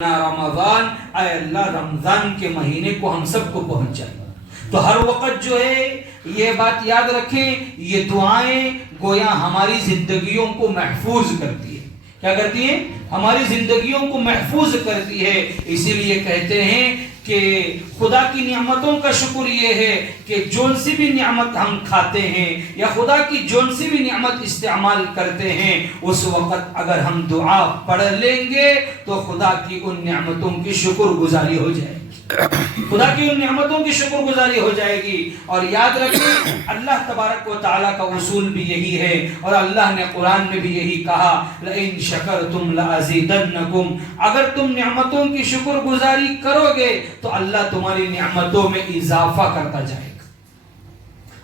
رمضان، اے اللہ رمضان کے مہینے کو ہم سب کو پہنچائے. تو ہر وقت جو ہے یہ بات یاد رکھیں، یہ دعائیں گویا ہماری زندگیوں کو محفوظ کرتی ہے. کیا کرتی ہیں؟ ہماری زندگیوں کو محفوظ کرتی ہے. اسی لیے کہتے ہیں کہ خدا کی نعمتوں کا شکر یہ ہے کہ جون سی بھی نعمت ہم کھاتے ہیں یا خدا کی جون سی بھی نعمت استعمال کرتے ہیں، اس وقت اگر ہم دعا پڑھ لیں گے تو خدا کی ان نعمتوں کی شکر گزاری ہو جائے گی، خدا کی ان نعمتوں کی شکر گزاری ہو جائے گی. اور یاد رکھیں اللہ تبارک و تعالیٰ کا اصول بھی یہی ہے، اور اللہ نے قرآن میں بھی یہی کہا لَإِن شَكَرْتُمْ لَأَزِيدَنَّكُمْ، اگر تم نعمتوں کی شکر گزاری کرو گے تو اللہ تمہاری نعمتوں میں اضافہ کرتا جائے گا،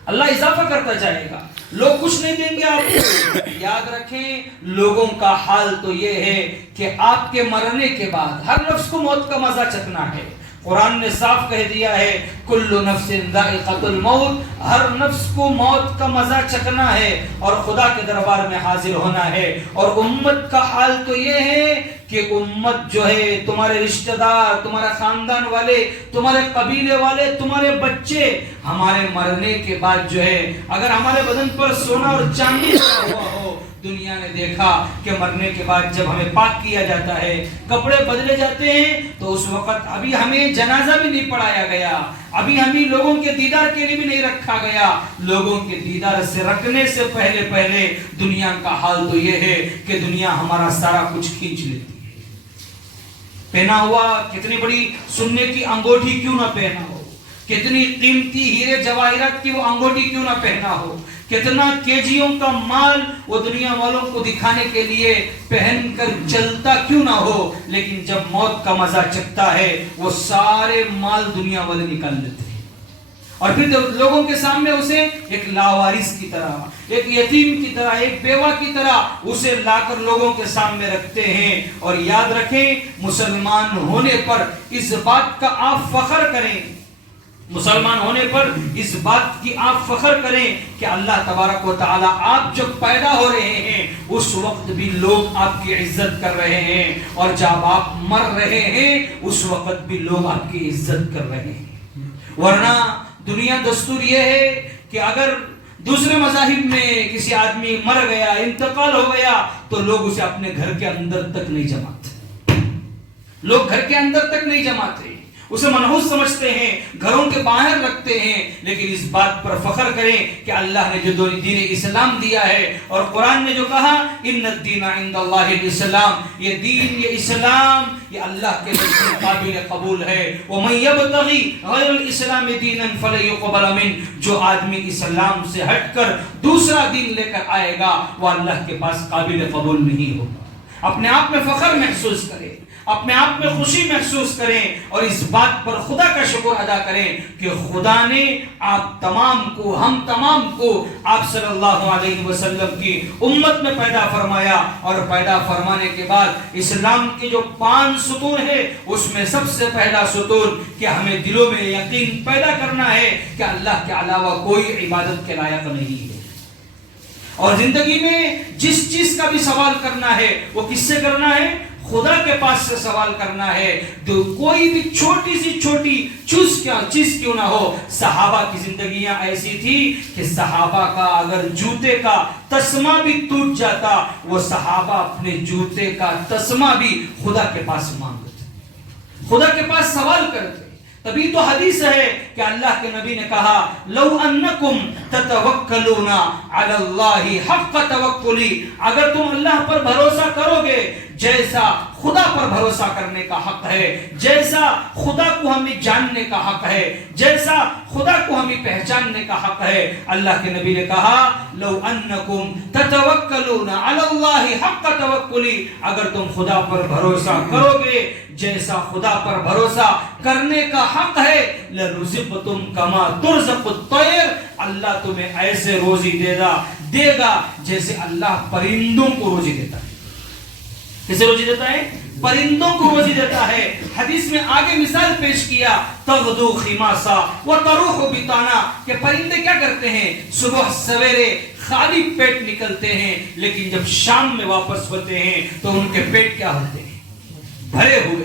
اللہ اضافہ کرتا جائے گا. لوگ کچھ نہیں دیں گے آپ کو. یاد رکھیں لوگوں کا حال تو یہ ہے کہ آپ کے مرنے کے بعد ہر نفس کو موت کا مزہ چکھنا ہے. قرآن نے صاف کہہ دیا ہے کل نفس ذائقۃ الموت، ہر نفس کو موت کا مزہ چکھنا ہے اور خدا کے دربار میں حاضر ہونا ہے. اور امت کا حال تو یہ ہے کہ امت جو ہے تمہارے رشتہ دار، تمہارے خاندان والے، تمہارے قبیلے والے، تمہارے بچے ہمارے مرنے کے بعد جو ہے اگر ہمارے بدن پر سونا اور چاندی لگا ہوا ہو، دنیا نے دیکھا کہ مرنے کے بعد جب ہمیں پاک کیا جاتا ہے، کپڑے بدلے جاتے ہیں، تو اس وقت ابھی ہمیں جنازہ بھی نہیں پڑھایا گیا، ابھی ہمیں لوگوں کے دیدار کے لیے بھی نہیں رکھا گیا. لوگوں کے دیدار سے رکھنے سے پہلے دنیا کا حال تو یہ ہے کہ دنیا ہمارا سارا کچھ کھینچ لیتی ہے. پہنا ہوا کتنی بڑی سننے کی انگوٹھی کیوں نہ پہنا ہو، کتنی قیمتی ہیرے جواہرات کی وہ انگوٹھی کیوں نہ پہنا ہو، کتنا کیجیوں کا مال وہ دنیا والوں کو دکھانے کے لیے پہن کر چلتا کیوں نہ ہو، لیکن جب موت کا مزہ چکھتا ہے وہ سارے مال دنیا والے نکال لیتے ہیں اور پھر لوگوں کے سامنے اسے ایک لاوارث کی طرح، ایک یتیم کی طرح، ایک بیوہ کی طرح اسے لا کر لوگوں کے سامنے رکھتے ہیں. اور یاد رکھیں مسلمان ہونے پر اس بات کا آپ فخر کریں، مسلمان ہونے پر اس بات کی آپ فخر کریں کہ اللہ تبارک و تعالی آپ جب پیدا ہو رہے ہیں اس وقت بھی لوگ آپ کی عزت کر رہے ہیں، اور جب آپ مر رہے ہیں اس وقت بھی لوگ آپ کی عزت کر رہے ہیں. ورنہ دنیا دستور یہ ہے کہ اگر دوسرے مذاہب میں کسی آدمی مر گیا، انتقال ہو گیا، تو لوگ اسے اپنے گھر کے اندر تک نہیں جماتے، لوگ گھر کے اندر تک نہیں جماتے، اسے منحوس سمجھتے ہیں، گھروں کے باہر رکھتے ہیں. لیکن اس بات پر فخر کریں کہ اللہ نے جو دین اسلام دیا ہے اور قرآن نے جو کہا ان الدین عند اللہ الاسلام، یہ دین، یہ اسلام، یہ اللہ کے نزدیک قابل قبول ہے. ومن یبتغی غیر الاسلام دینا فلن یقبل منہ، جو آدمی اسلام سے ہٹ کر دوسرا دین لے کر آئے گا وہ اللہ کے پاس قابل قبول نہیں ہوگا. اپنے آپ میں فخر محسوس کریں، اپنے آپ میں خوشی محسوس کریں اور اس بات پر خدا کا شکر ادا کریں کہ خدا نے آپ تمام کو، ہم تمام کو آپ صلی اللہ علیہ وسلم کی امت میں پیدا فرمایا. اور پیدا فرمانے کے بعد اسلام کے جو 5 ستون ہے اس میں سب سے پہلا ستون کہ ہمیں دلوں میں یقین پیدا کرنا ہے کہ اللہ کے علاوہ کوئی عبادت کے لائق نہیں ہے. اور زندگی میں جس چیز کا بھی سوال کرنا ہے وہ کس سے کرنا ہے؟ خدا کے پاس سے سوال کرنا ہے. تو کوئی بھی چھوٹی سی چھوٹی چیز کیوں نہ ہو. صحابہ کی زندگیاں ایسی تھی کہ صحابہ کا اگر جوتے کا تسمہ بھی ٹوٹ جاتا وہ صحابہ اپنے جوتے کا تسمہ بھی خدا کے پاس مانگتے، خدا کے پاس سوال کرتے. تبھی تو حدیث ہے کہ اللہ کے نبی نے کہا لو انکم تتوکلون علی اللہ حق توکلی، اگر تم اللہ پر بھروسہ کرو گے جیسا خدا پر بھروسہ کرنے کا حق ہے، جیسا خدا کو ہمیں جاننے کا حق ہے، جیسا خدا کو ہمیں پہچاننے کا حق ہے. اللہ کے نبی نے کہا لو انکم تتوکلون علی اللہ حق توکلی، اگر تم خدا پر بھروسہ کرو گے جیسا خدا پر بھروسہ کرنے کا حق ہے لرزقتم کما ترزق الطیر، اللہ تمہیں ایسے روزی دے گا جیسے اللہ پرندوں کو روزی دیتا ہے. کیسے روزی دیتا ہے؟ پرندوں کو روزی دیتا ہے. حدیث میں آگے مثال پیش کیا تغدو خماسا وتروح بطانا، کہ پرندے کیا کرتے ہیں؟ صبح سویرے خالی پیٹ نکلتے ہیں لیکن جب شام میں واپس ہوتے ہیں تو ان کے پیٹ کیا ہوتے ہیں؟ بھرے ہوئے.